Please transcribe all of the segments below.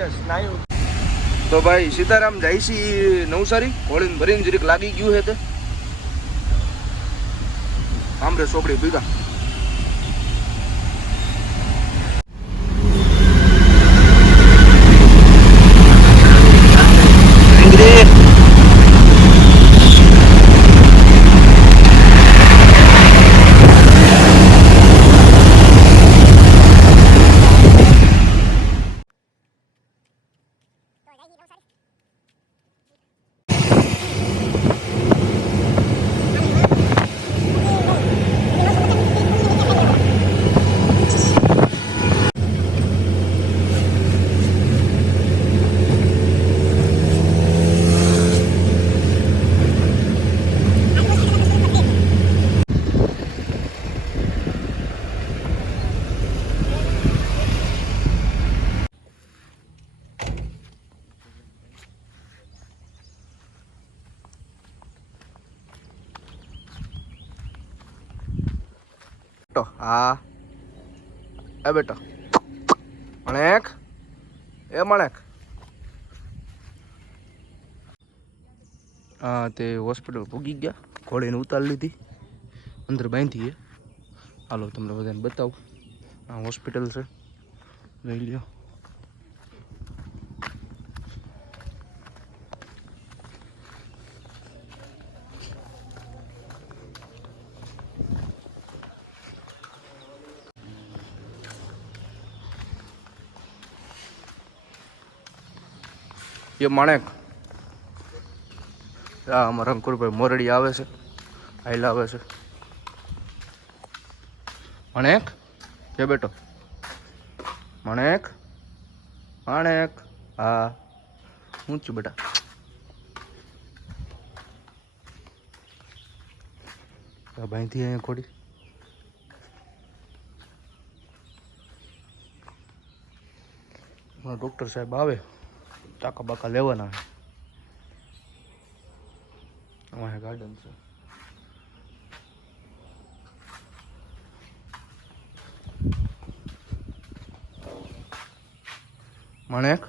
છે સ્નાયુ તો ભાઈ સીતારામ જાય છે નવસારી હોળીને ભરીને જરીક લાગી ગયું હે તે. આમરે સોપડી ભીગા બેટો હા. એ બેટા. મણેક? એ મણેક. હા, તે હોસ્પિટલ પૂગી ગયા. ઘોડીને ઉતારી લીધી. અંદર બાંધી છે. હાલો, તમને બધાને બતાવું. આ હોસ્પિટલ છે. લઈ લ્યો. એ માણેક. આ અમારા અંકુરભાઈ મોરડી આવે છે. આયલા આવે છે. મણેક કે બેટો મણેક મણેક. હા, હું છું બેટા. બાંધી અહીંયા ખોડી. ડૉક્ટર સાહેબ આવે. ચાકા બાકા લેવાના અમારે ગાર્ડન છે. મણેક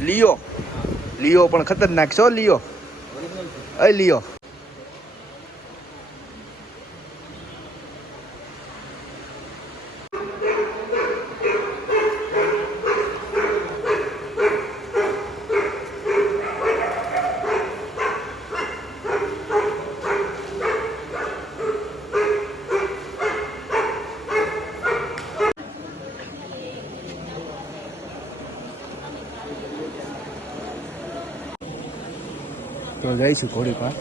લિયો. લિયો. પણ ખતરનાક છો લિયો. એ લિયો. જઈશું ઘોડી પર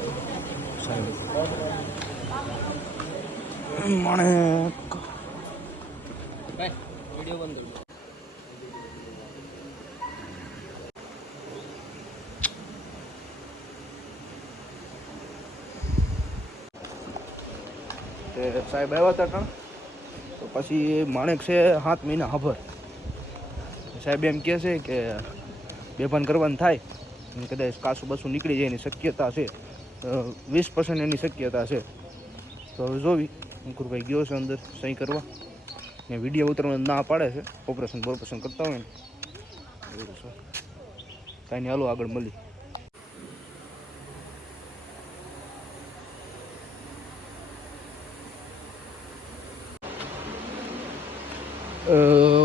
તે સાહેબ આવ્યા હતા કણ? તો પછી માણેક છે સાત મહિના હભર. સાહેબ એમ કહે છે કે બેભાન કરવાનું થાય. કદાચ કાસું બાસું નીકળી જાય એની શક્યતા છે. વીસ પર્સન્ટ એની શક્યતા છે. તો હવે જોવી. અંકુરભાઈ ગયો છે અંદર સહી કરવા. ને વીડિયો ઉતરવાનું ના પાડે છે. ઓપરેશન બોપરેશન કરતા હોય ને. કાંઈ નહીં, હાલો આગળ મળી.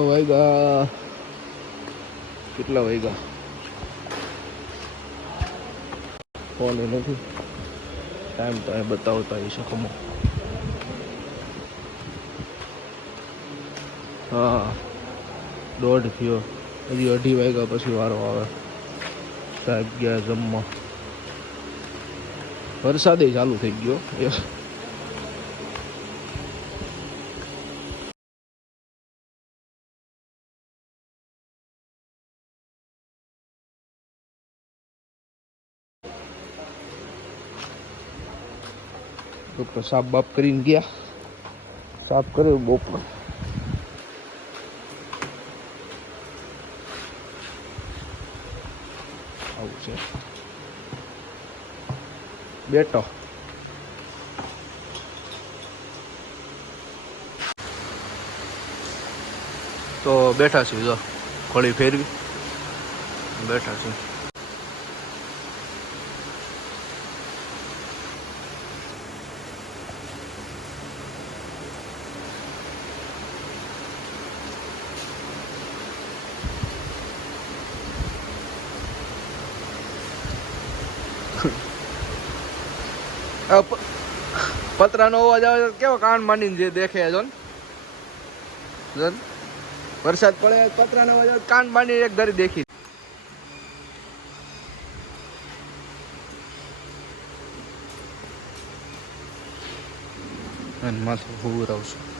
વાગ્યા કેટલા વાગ્યા ફોન એ નથી ટાઈમ તો એ બતાવતા હશે ખમો. હા. દોઢ થયો. હજી અઢી વાગ્યા પછી વારો આવે. સાહેબ ગયા જમવા. વરસાદે ચાલુ થઈ ગયો. ડૉક્ટર સાફ બાપ કરીને ગયા. સાફ કર્યો બપોર. આવું છે. બેટો તો બેઠા છીએ જો. ખોળી ફેરવી. બેઠા છીએ. પતરાનો અવાજ આવે કેવો કાન માંડીને જે દેખે જોન. જોન. વરસાદ પડે પતરાનો અવાજ આવે, કાન માંડીને એક ધરી દેખી માથું હુવરાવશું. લેવા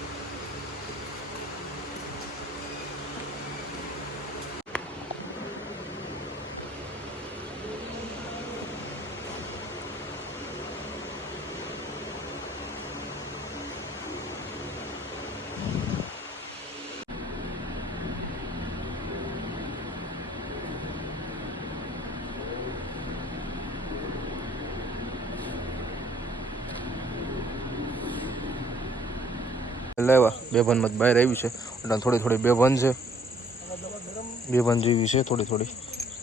બેભાન મત બહાર આવી છે. એટલે થોડી થોડી બેભાન છે. બેભાન જેવી છે થોડી થોડી.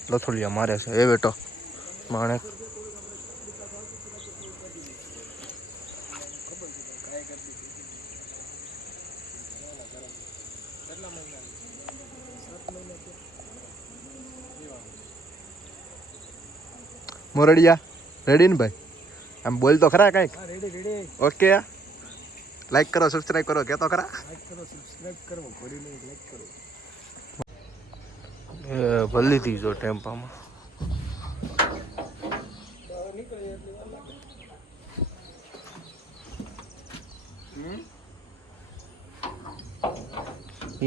લથોડિયા મારે છે. એ બેટો. માણેક મોરડિયા રેડી ને ભાઈ? આમ બોલ તો ખરા કાંઈક? ઓકે લાઈક કરો સબસ્ક્રાઇબ કરો કેતો ખરા? લાઈક કરો સબસ્ક્રાઇબ કરો ઘોડીને લાઈક કરો. એ ભલી થી જો ટેમ્પામાં.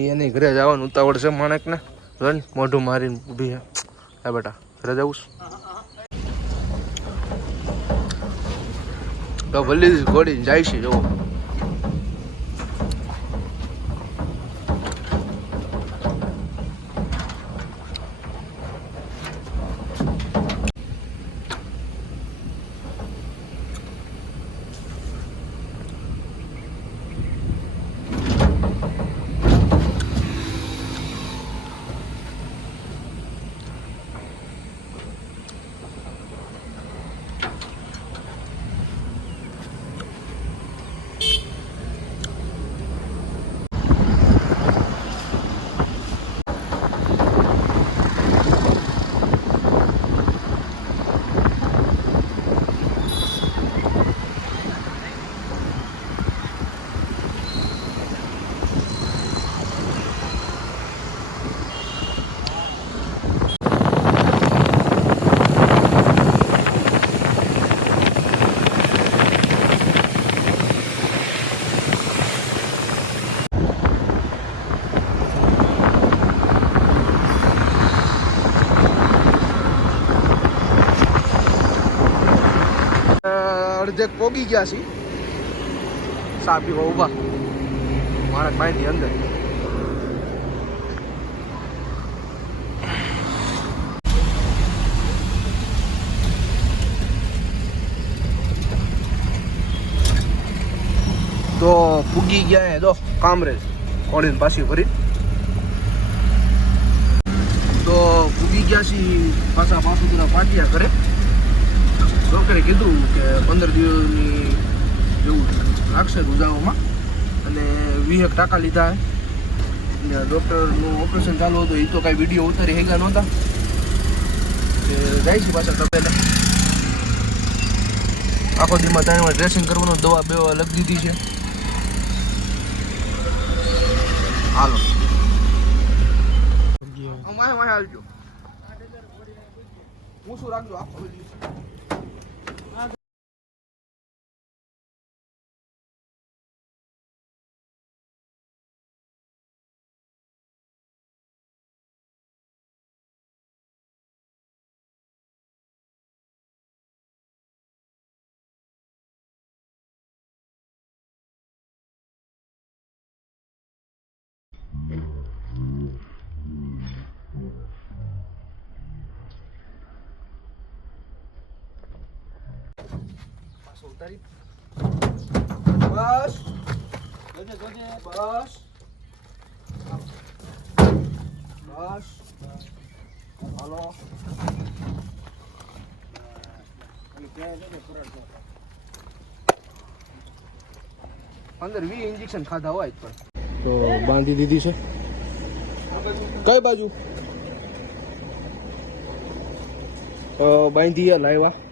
એની ઘરે જવાનું ઉતાવળ છે માણેક ને રન મોઢું મારીને ઊભી હે. હા બેટા ઘરે જવું છું? તો ભલી ઘોડી જાય છે જોવો અડધેક પોગી ગયા છી સા પીવા ઊભા. માણક પાણીની અંદર. તો પૂગી ગયા દો, કામરેજ. કોળીને પાછી ફરી તો પૂગી ગયા છે, પાછા બધા પાટિયા કરે ડૉક્ટરે કીધું કે પંદર દિવસની જેવું લાગશે રૂજાઓમાં અને વીસ એક ટાંકા લીધા ને ડૉક્ટરનું ઓપરેશન ચાલુ હતું એ તો કાંઈ વીડિયો ઉતારી હેગા નહોતા. કે જાય છે પાછા તબેલે આખો દીમાં ત્રણ વાર ડ્રેસિંગ કરવાનું દવા બેવા લગી દીધી છે. હાલો. અમારે વાહે હાલજો હું શું રાખજો? આખો ઉતારી બસ. જોજે જોજે, બસ. બસ. હાલો. અંદર વી ઇન્જેક્શન ખાધા હોય પણ. તો બાંધી દીધી છે. કઈ બાજુ? બાંધી લાવ્યા